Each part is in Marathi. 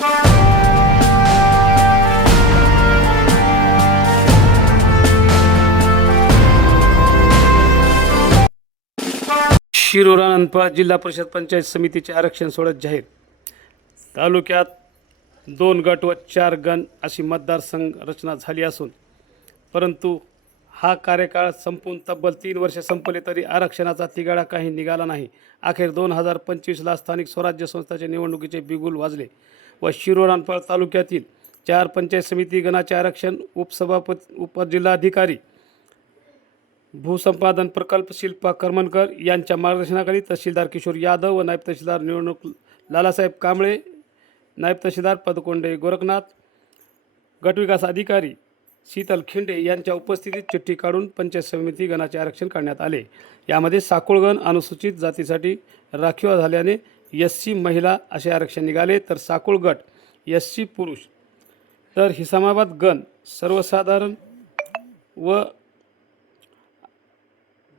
शिरोरा नंदपाळ जिल्हा परिषद पंचायत समितीचे आरक्षण सोडत जाहीर. तालुक्यात दोन गट व चार गण अशी मतदारसंघ रचना झाली असून परंतु हा कार्यकाळ संपून तब्बल तीन वर्ष संपले तरी आरक्षणाचा तिगाडा काही निघाला नाही. अखेर दोन हजार पंचवीसला स्थानिक स्वराज्य संस्थांच्या निवडणुकीचे बिगुल वाजले. व शिरोरानपाळ तालुक्यातील चार पंचायत समिती गणाचे आरक्षण उपसभापती उपजिल्हाधिकारी भूसंपादन प्रकल्प शिल्पा करमनकर यांच्या मार्गदर्शनाखाली तहसीलदार किशोर यादव व नायब तहसीलदार निवडणूक लालासाहेब कांबळे नायब तहसीलदार पदकोंडे गोरखनाथ गटविकास अधिकारी शीतल खिंडे यांच्या उपस्थितीत चिठ्ठी काढून पंचायत समिती गणाचे आरक्षण करण्यात आले. यामध्ये साकोळगण अनुसूचित जातीसाठी राखीव झाल्याने एस सी महिला असे आरक्षण निघाले तर साकुळ गट एस सी पुरुष. तर हिसामाबाद गण सर्वसाधारण व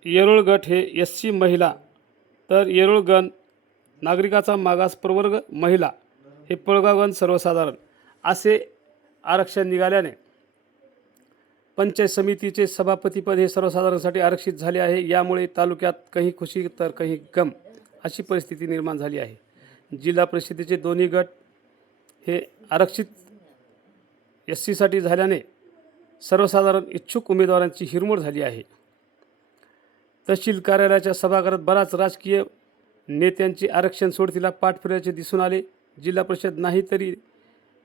येरूळ गट हे एस सी महिला तर येरोळ गण नागरिकाचा मागास प्रवर्ग महिला हे पळगाव गण सर्वसाधारण असे आरक्षण निघाल्याने पंचायत समितीचे सभापतीपद हे सर्वसाधारणसाठी आरक्षित झाले आहे. यामुळे तालुक्यात काही खुशी तर काही गम. अशी परिस्थिती निर्माण झाली आहे. जिल्हा परिषदेचे दोन्ही गट हे आरक्षित एस सीसाठी झाल्याने सर्वसाधारण इच्छुक उमेदवारांची हिरमोड झाली आहे. तहसील कार्यालयाच्या सभागृहात बराच राजकीय नेत्यांचे आरक्षण सोडतीला पाठ फिरल्याचे दिसून आले. जिल्हा परिषद नाही तरी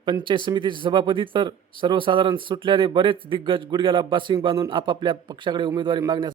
पंचायत समितीचे सभापती तर सर्वसाधारण सुटल्याने बरेच दिग्गज गुडघ्याला बासिंग बांधून आपापल्या पक्षाकडे उमेदवारी मागण्यास